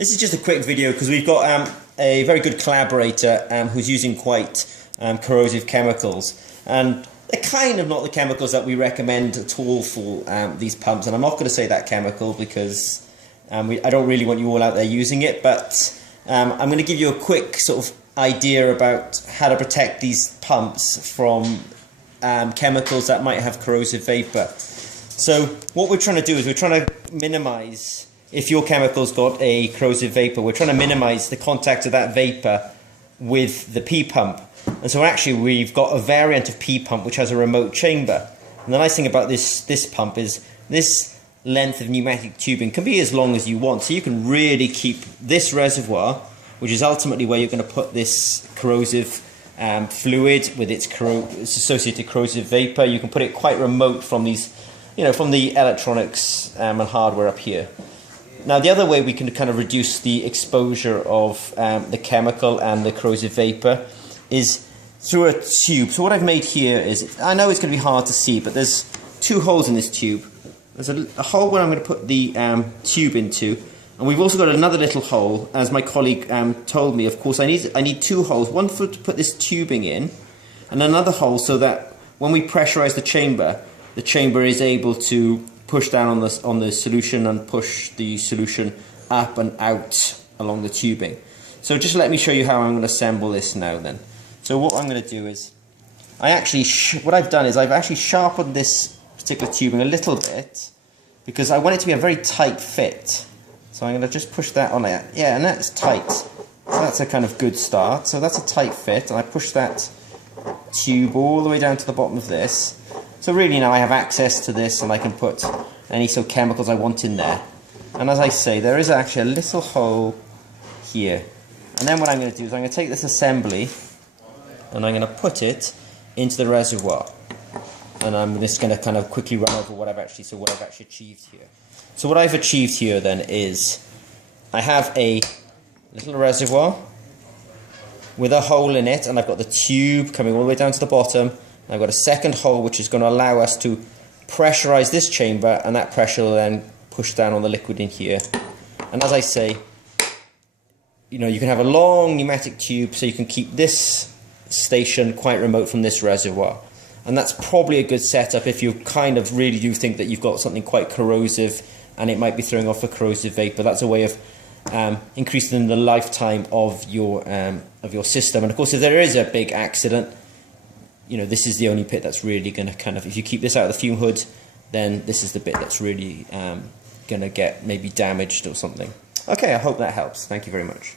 This is just a quick video because we've got a very good collaborator who's using quite corrosive chemicals, and they're kind of not the chemicals that we recommend at all for these pumps. And I'm not going to say that chemical because I don't really want you all out there using it, but I'm going to give you a quick sort of idea about how to protect these pumps from chemicals that might have corrosive vapour. So what we're trying to do is we're trying to minimise, if your chemical's got a corrosive vapour, we're trying to minimise the contact of that vapour with the P-pump. And so actually we've got a variant of P-pump which has a remote chamber. And the nice thing about this pump is this length of pneumatic tubing can be as long as you want. So you can really keep this reservoir, which is ultimately where you're going to put this corrosive fluid with its associated corrosive vapour. You can put it quite remote from these, from the electronics and hardware up here. Now the other way we can kind of reduce the exposure of the chemical and the corrosive vapour is through a tube. So what I've made here is, I know it's going to be hard to see, but there's two holes in this tube. There's a hole where I'm going to put the tube into, and we've also got another little hole, as my colleague told me. Of course, I need two holes, one to put this tubing in, and another hole so that when we pressurise the chamber is able to push down on the solution and push the solution up and out along the tubing. So just let me show you how I'm going to assemble this now then. So what I'm going to do is, what I've done is I've actually sharpened this particular tubing a little bit because I want it to be a very tight fit. So I'm going to just push that on there. Yeah, and that's tight. So that's a kind of good start. So that's a tight fit, and I push that tube all the way down to the bottom of this. So really now I have access to this, and I can put any sort of chemicals I want in there. And as I say, there is actually a little hole here. And then what I'm going to do is I'm going to take this assembly and I'm going to put it into the reservoir. And I'm just going to kind of quickly run over what I've actually achieved here. So what I've achieved here then is I have a little reservoir with a hole in it, and I've got the tube coming all the way down to the bottom. I've got a second hole which is going to allow us to pressurize this chamber, and that pressure will then push down on the liquid in here. And as I say, you can have a long pneumatic tube, so you can keep this station quite remote from this reservoir. And that's probably a good setup if you kind of really do think that you've got something quite corrosive and it might be throwing off a corrosive vapour. That's a way of increasing the lifetime of your system. And of course, if there is a big accident, this is the only bit that's really going to kind of, if you keep this out of the fume hood, then this is the bit that's really going to get maybe damaged or something. Okay, I hope that helps. Thank you very much.